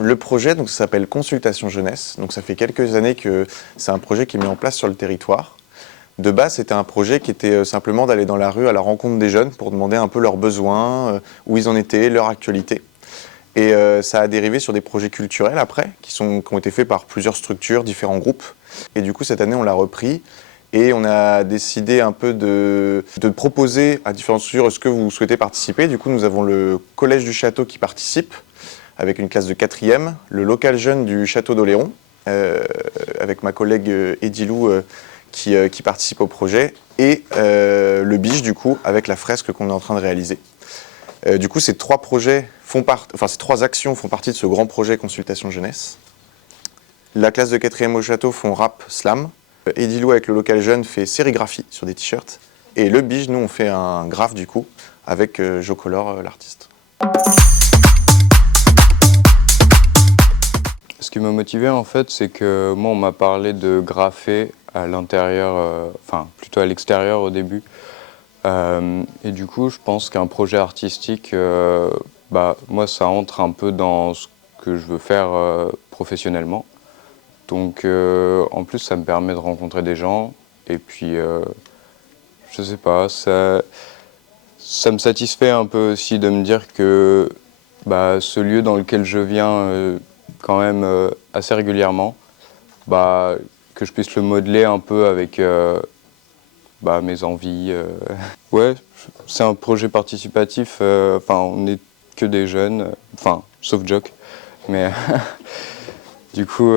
Le projet, donc, ça s'appelle Consultation Jeunesse. Donc, ça fait quelques années que c'est un projet qui est mis en place sur le territoire. De base, c'était un projet qui était simplement d'aller dans la rue à la rencontre des jeunes pour demander un peu leurs besoins, où ils en étaient, leur actualité. Et ça a dérivé sur des projets culturels après, qui ont été faits par plusieurs structures, différents groupes. Et du coup, cette année, on l'a repris. Et on a décidé un peu de proposer à différentes structures ce que vous souhaitez participer. Du coup, nous avons le Collège du Château qui participe, avec une classe de 4e, le local jeune du Château d'Oléron, avec ma collègue Edilou qui participe au projet, et le Biche, du coup, avec la fresque qu'on est en train de réaliser. Du coup, ces trois actions font partie de ce grand projet Consultation Jeunesse. La classe de 4e au Château font rap, slam. Edilou avec le local jeune fait sérigraphie sur des t-shirts. Et le Biche, nous, on fait un graphe du coup, avec Jocolor, l'artiste. Ce qui m'a motivé en fait, c'est que moi on m'a parlé de graffer à l'intérieur, enfin plutôt à l'extérieur au début. Et du coup, je pense qu'un projet artistique, moi ça entre un peu dans ce que je veux faire professionnellement. Donc en plus ça me permet de rencontrer des gens et puis je sais pas, ça me satisfait un peu aussi de me dire que ce lieu dans lequel je viens quand même assez régulièrement, que je puisse le modeler un peu avec mes envies. Ouais, c'est un projet participatif, on n'est que des jeunes, sauf Jock, mais du coup,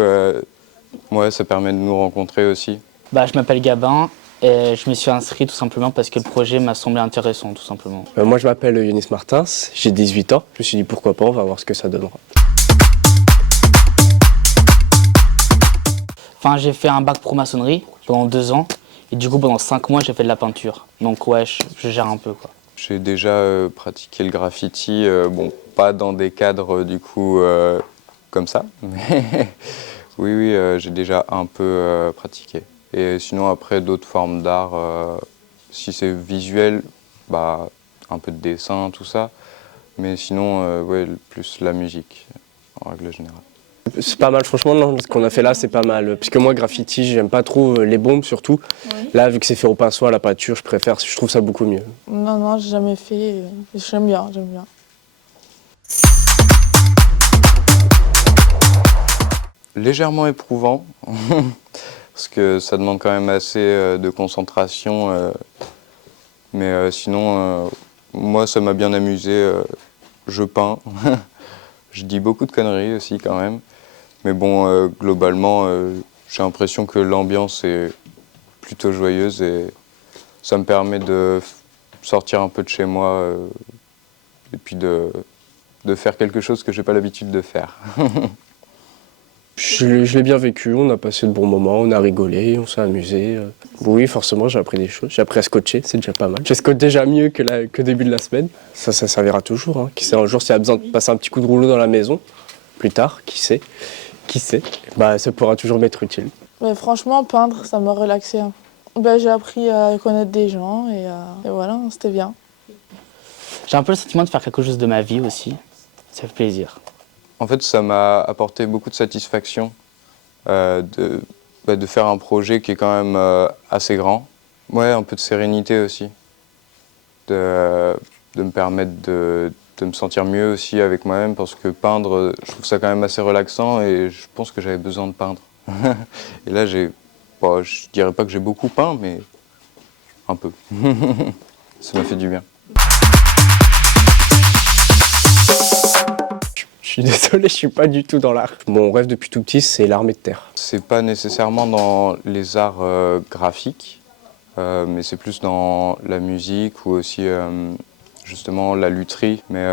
ça permet de nous rencontrer aussi. Je m'appelle Gabin et je me suis inscrit tout simplement parce que le projet m'a semblé intéressant, tout simplement. Moi, je m'appelle Yonis Martins, j'ai 18 ans. Je me suis dit pourquoi pas, on va voir ce que ça donnera. J'ai fait un bac pro maçonnerie pendant 2 ans et du coup pendant 5 mois j'ai fait de la peinture. Donc ouais, je gère un peu quoi. J'ai déjà pratiqué le graffiti, pas dans des cadres du coup comme ça, mais oui, j'ai déjà un peu pratiqué. Et sinon après d'autres formes d'art, si c'est visuel, un peu de dessin, tout ça, mais sinon plus la musique en règle générale. C'est pas mal, franchement, non, ce qu'on a fait là, c'est pas mal. Puisque moi, graffiti, j'aime pas trop les bombes, surtout. Oui. Là, vu que c'est fait au pinceau, à la peinture, je trouve ça beaucoup mieux. Non, j'ai jamais fait. J'aime bien. Légèrement éprouvant, parce que ça demande quand même assez de concentration. Mais sinon, moi, ça m'a bien amusé. Je peins. Je dis beaucoup de conneries aussi, quand même. Mais bon, globalement, j'ai l'impression que l'ambiance est plutôt joyeuse et ça me permet de sortir un peu de chez moi et puis de faire quelque chose que j'ai pas l'habitude de faire. Je l'ai bien vécu, on a passé de bons moments, on a rigolé, on s'est amusé. Oui, forcément, j'ai appris des choses. J'ai appris à scotcher, c'est déjà pas mal. Je scotche déjà mieux que début de la semaine. Ça servira toujours. Hein. Qui sait, un jour, s'il y a besoin de passer un petit coup de rouleau dans la maison, plus tard, qui sait, ça pourra toujours m'être utile. Mais franchement, peindre, ça m'a relaxé. Hein. J'ai appris à connaître des gens et voilà, c'était bien. J'ai un peu le sentiment de faire quelque chose de ma vie aussi. Ça fait plaisir. En fait, ça m'a apporté beaucoup de satisfaction de faire un projet qui est quand même assez grand. Ouais, un peu de sérénité aussi. De me permettre de me sentir mieux aussi avec moi-même parce que peindre, je trouve ça quand même assez relaxant et je pense que j'avais besoin de peindre. Et là, je dirais pas que j'ai beaucoup peint, mais un peu. Ça m'a fait du bien. Je suis désolé, je suis pas du tout dans l'art. Mon rêve depuis tout petit, c'est l'armée de terre. C'est pas nécessairement dans les arts graphiques, mais c'est plus dans la musique ou aussi justement la lutherie. Mais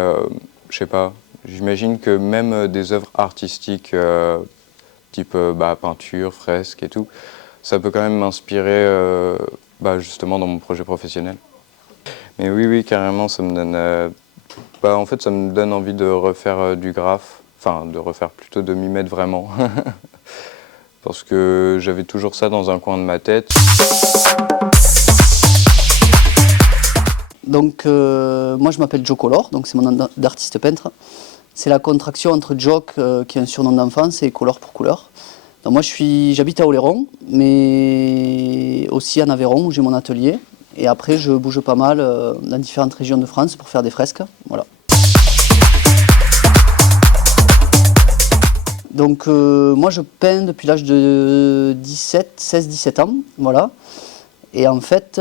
je sais pas, j'imagine que même des œuvres artistiques type peinture, fresque et tout, ça peut quand même m'inspirer justement dans mon projet professionnel. Mais oui, carrément, ça me donne... en fait, ça me donne envie de refaire du graphe, de m'y mettre vraiment. Parce que j'avais toujours ça dans un coin de ma tête. Donc, moi je m'appelle Jocolor, donc c'est mon nom d'artiste peintre. C'est la contraction entre Jock, qui est un surnom d'enfance, et Couleur pour couleur. Donc moi j'habite à Oléron, mais aussi en Aveyron où j'ai mon atelier. Et après je bouge pas mal dans différentes régions de France pour faire des fresques. Voilà. Donc moi je peins depuis l'âge de 16-17 ans. Voilà. Et en fait,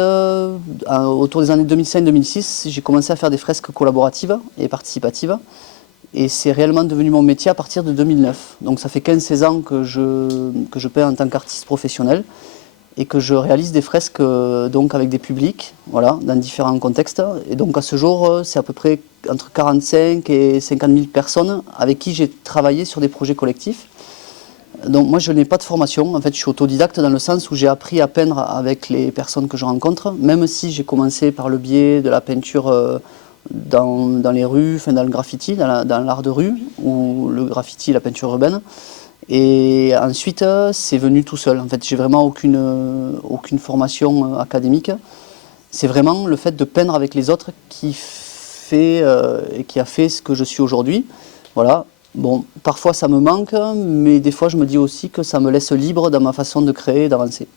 autour des années 2005-2006, j'ai commencé à faire des fresques collaboratives et participatives. Et c'est réellement devenu mon métier à partir de 2009. Donc ça fait 15-16 ans que je peins en tant qu'artiste professionnel et que je réalise des fresques donc avec des publics, voilà, dans différents contextes. Et donc à ce jour, c'est à peu près entre 45 et 50 000 personnes avec qui j'ai travaillé sur des projets collectifs. Donc moi je n'ai pas de formation, en fait je suis autodidacte dans le sens où j'ai appris à peindre avec les personnes que je rencontre, même si j'ai commencé par le biais de la peinture dans les rues, enfin dans le graffiti, dans l'art de rue, ou le graffiti et la peinture urbaine. Et ensuite, c'est venu tout seul. En fait, j'ai vraiment aucune formation académique. C'est vraiment le fait de peindre avec les autres qui a fait ce que je suis aujourd'hui. Voilà. Bon, parfois ça me manque, mais des fois je me dis aussi que ça me laisse libre dans ma façon de créer et d'avancer.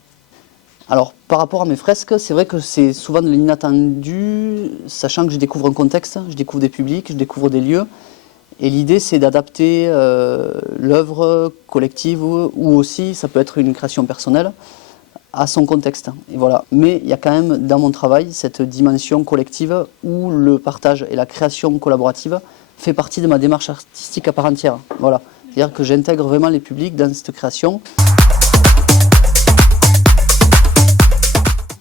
Alors, par rapport à mes fresques, c'est vrai que c'est souvent de l'inattendu, sachant que je découvre un contexte, je découvre des publics, je découvre des lieux. Et l'idée, c'est d'adapter l'œuvre collective ou aussi, ça peut être une création personnelle, à son contexte. Et voilà. Mais il y a quand même, dans mon travail, cette dimension collective où le partage et la création collaborative fait partie de ma démarche artistique à part entière. Voilà. C'est-à-dire que j'intègre vraiment les publics dans cette création.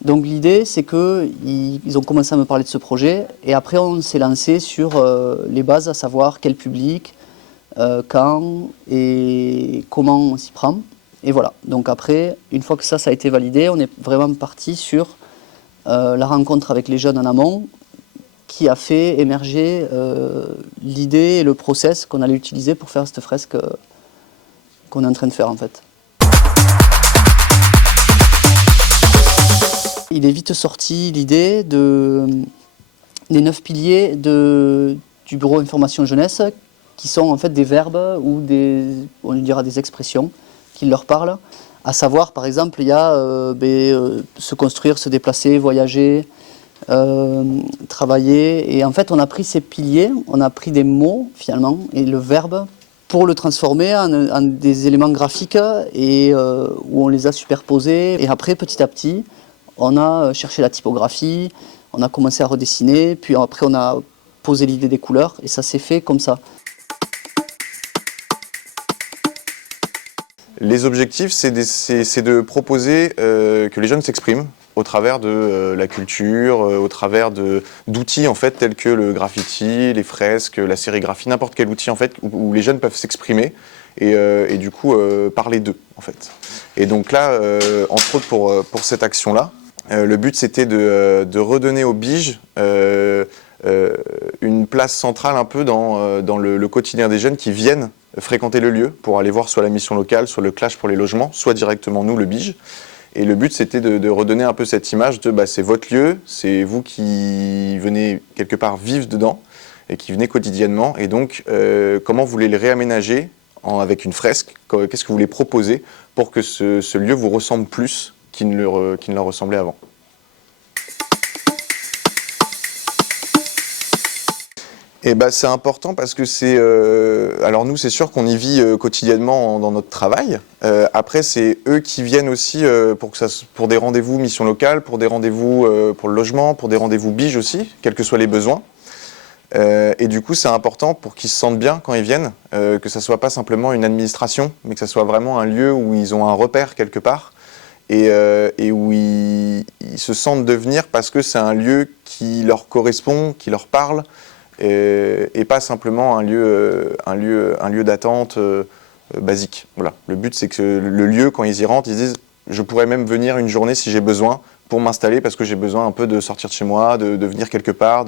Donc l'idée, c'est qu'ils ont commencé à me parler de ce projet et après on s'est lancé sur les bases, à savoir quel public, quand et comment on s'y prend. Et voilà, donc après, une fois que ça a été validé, on est vraiment parti sur la rencontre avec les jeunes en amont qui a fait émerger l'idée et le process qu'on allait utiliser pour faire cette fresque qu'on est en train de faire en fait. Il est vite sorti l'idée des 9 piliers du Bureau Information Jeunesse, qui sont en fait des verbes ou on dira des expressions qui leur parlent. À savoir, par exemple, il y a se construire, se déplacer, voyager, travailler. Et en fait, on a pris ces piliers, on a pris des mots finalement, et le verbe, pour le transformer en des éléments graphiques et où on les a superposés. Et après, petit à petit, on a cherché la typographie, on a commencé à redessiner, puis après on a posé l'idée des couleurs, et ça s'est fait comme ça. Les objectifs, c'est de proposer que les jeunes s'expriment au travers de la culture, au travers d'outils en fait, tels que le graffiti, les fresques, la sérigraphie, n'importe quel outil en fait, où les jeunes peuvent s'exprimer et du coup parler d'eux en fait. Et donc là, entre autres pour cette action-là, le but c'était de redonner aux biges une place centrale un peu dans le quotidien des jeunes qui viennent fréquenter le lieu pour aller voir soit la mission locale, soit le clash pour les logements, soit directement nous, le bige. Et le but c'était de redonner un peu cette image de c'est votre lieu, c'est vous qui venez quelque part vivre dedans et qui venez quotidiennement. Et donc comment vous voulez le réaménager avec une fresque, qu'est-ce que vous voulez proposer pour que ce lieu vous ressemble plus qu'il ne leur ressemblait avant. Et c'est important parce que c'est... alors nous, c'est sûr qu'on y vit quotidiennement dans notre travail. Après, c'est eux qui viennent aussi pour des rendez-vous mission locale, pour des rendez-vous pour le logement, pour des rendez-vous biges aussi, quels que soient les besoins. Et du coup, c'est important pour qu'ils se sentent bien quand ils viennent, que ça ne soit pas simplement une administration, mais que ça soit vraiment un lieu où ils ont un repère quelque part et où ils se sentent de venir parce que c'est un lieu qui leur correspond, qui leur parle, et pas simplement un lieu d'attente basique. Voilà. Le but, c'est que le lieu, quand ils y rentrent, ils disent « je pourrais même venir une journée si j'ai besoin ». Pour m'installer parce que j'ai besoin un peu de sortir de chez moi, de venir quelque part,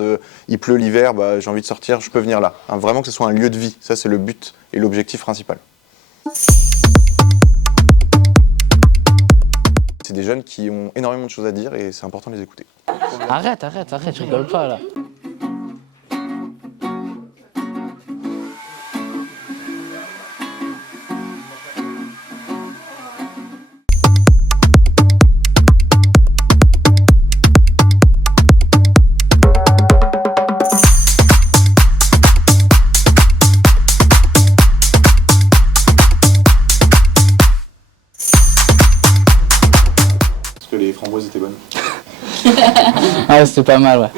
il pleut l'hiver, j'ai envie de sortir, je peux venir là. Hein, vraiment que ce soit un lieu de vie, ça c'est le but et l'objectif principal. C'est des jeunes qui ont énormément de choses à dire et c'est important de les écouter. Arrête, je rigole pas là. C'est pas mal, ouais.